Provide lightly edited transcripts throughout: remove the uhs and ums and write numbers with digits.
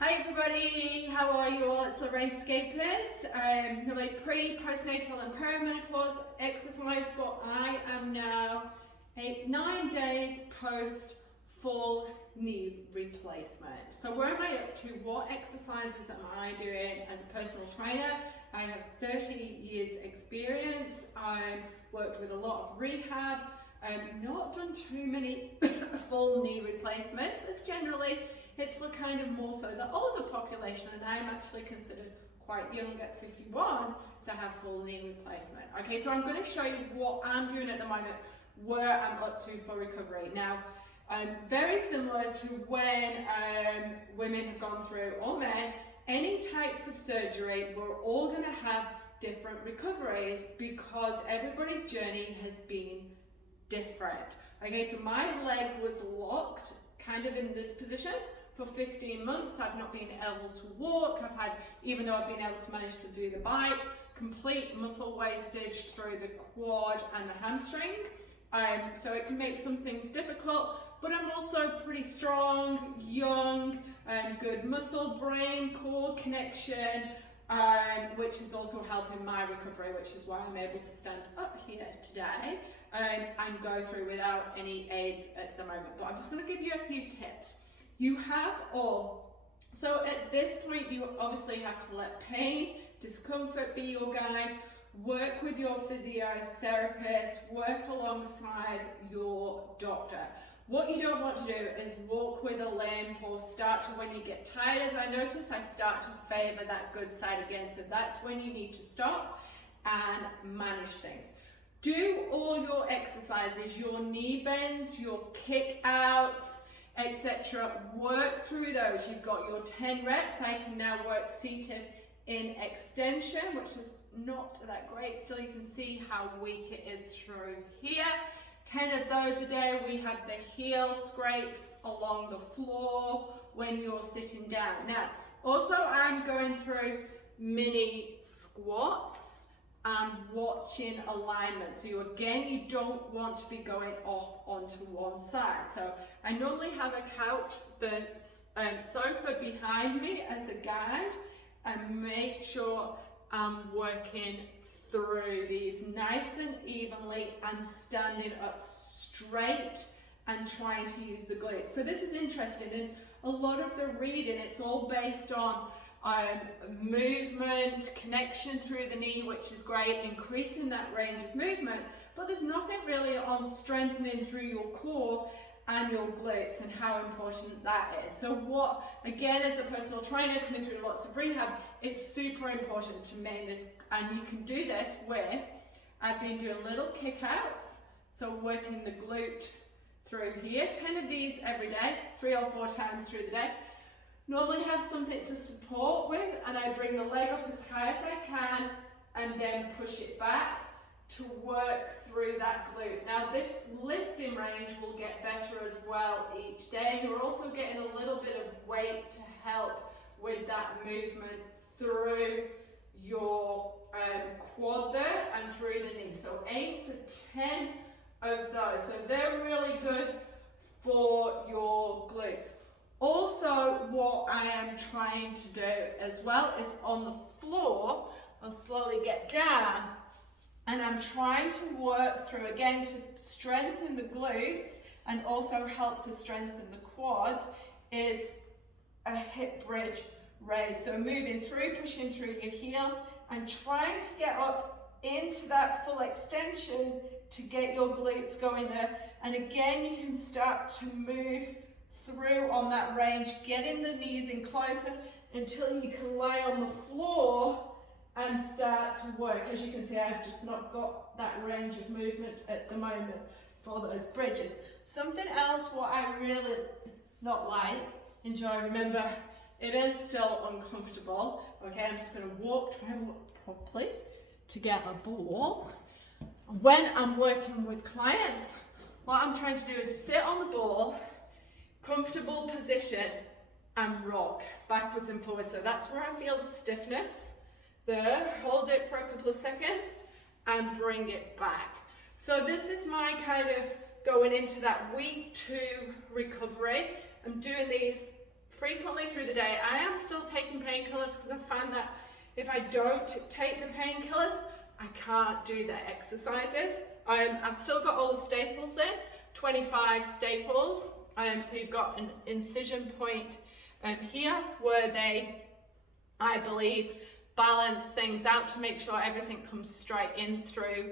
Hi everybody, how are you all? It's Lorraine Scapers. Normally pre-postnatal and perimenopause exercise, but I am now 9 days post full knee replacement. So where am I up to? What exercises am I doing as a personal trainer? I have 30 years experience. I've worked with a lot of rehab. Not done too many full knee replacements, as generally it's for kind of more so the older population, and I'm actually considered quite young at 51 to have full knee replacement. Okay, so I'm going to show you what I'm doing at the moment, where I'm up to for recovery. Now, very similar to when women have gone through, or men, any types of surgery, we're all going to have different recoveries because everybody's journey has been different. Okay, so my leg was locked kind of in this position for 15 months. I've not been able to walk. I've had, even though I've been able to manage to do the bike, complete muscle wastage through the quad and the hamstring. So it can make some things difficult, but I'm also pretty strong, young, good muscle, brain, core connection, which is also helping my recovery, which is why I'm able to stand up here today and go through without any aids at the moment. But I'm just going to give you a few tips. You have all. So at this point, you obviously have to let pain, discomfort be your guide, work with your physiotherapist, work alongside your doctor. What you don't want to do is walk with a limp or start to, when you get tired, as I notice, I start to favor that good side again. So that's when you need to stop and manage things. Do all your exercises, your knee bends, your kick outs, etc. Work through those. You've got your 10 reps. I can now work seated in extension, which is not that great. Still, you can see how weak it is through here. 10 of those a day. We have the heel scrapes along the floor when you're sitting down. Now, also I'm going through mini squats and watching alignment. So you don't want to be going off onto one side. So I normally have a couch, the sofa behind me as a guide, and make sure I'm working through these nice and evenly and standing up straight and trying to use the glutes. So this is interesting. In a lot of the reading, it's all based on movement, connection through the knee, which is great, increasing that range of movement, but there's nothing really on strengthening through your core and your glutes and how important that is. So what, again, as a personal trainer coming through lots of rehab, it's super important to maintain this, and you can do this with, I've been doing little kick outs, so working the glute through here, 10 of these every day, 3 or 4 times through the day. Normally have something to support with, and I bring the leg up as high as I can and then push it back to work through that glute. Now this lifting range will get better as well each day. You're also getting a little bit of weight to help with that movement through your quad there and through the knee. So aim for 10 of those. So they're really good for your glutes. Also, what I am trying to do as well is on the floor, I'll slowly get down, and I'm trying to work through, again, to strengthen the glutes and also help to strengthen the quads, is a hip bridge raise. So moving through, pushing through your heels and trying to get up into that full extension to get your glutes going there. And again, you can start to move through on that range, getting the knees in closer until you can lie on the floor and start to work. As you can see, I've just not got that range of movement at the moment for those bridges. Something else what I really not like, enjoy, remember, it is still uncomfortable. Okay, I'm just going to try and walk properly to get a ball. When I'm working with clients, what I'm trying to do is sit on the ball, comfortable position, and rock backwards and forwards. So that's where I feel the stiffness there. Hold it for a couple of seconds and bring it back. So this is my kind of going into that week 2 recovery. I'm doing these frequently through the day. I am still taking painkillers because I found that if I don't take the painkillers, I can't do the exercises. I've still got all the staples in, 25 staples. So you've got an incision point here where they, I believe, balance things out to make sure everything comes straight in through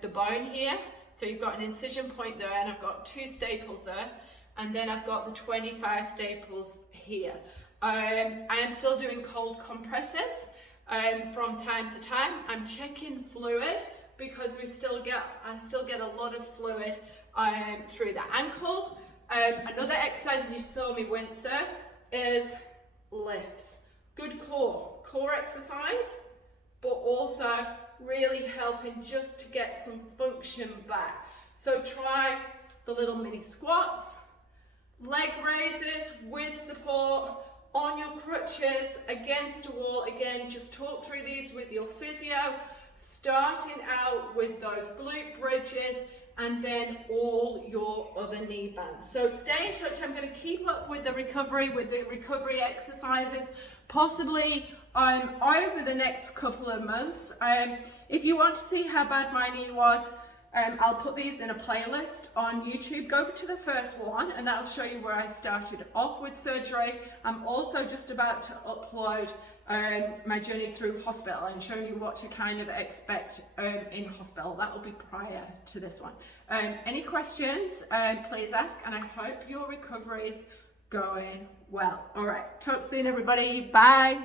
the bone here. So you've got an incision point there, and I've got 2 staples there, and then I've got the 25 staples here. I am still doing cold compresses from time to time. I'm checking fluid because I still get a lot of fluid through the ankle. Another exercise you saw me wince there is lifts. Good core exercise, but also really helping just to get some function back. So try the little mini squats, leg raises with support, on your crutches, against a wall. Again, just talk through these with your physio, starting out with those glute bridges and then all your other knee bands. So stay in touch. I'm going to keep up with the recovery exercises, possibly over the next couple of months. If you want to see how bad my knee was, I'll put these in a playlist on YouTube. Go to the first one and that'll show you where I started off with surgery. I'm also just about to upload my journey through hospital and show you what to kind of expect in hospital. That will be prior to this one. Any questions, please ask, and I hope your recovery is going well. All right, talk soon everybody, bye.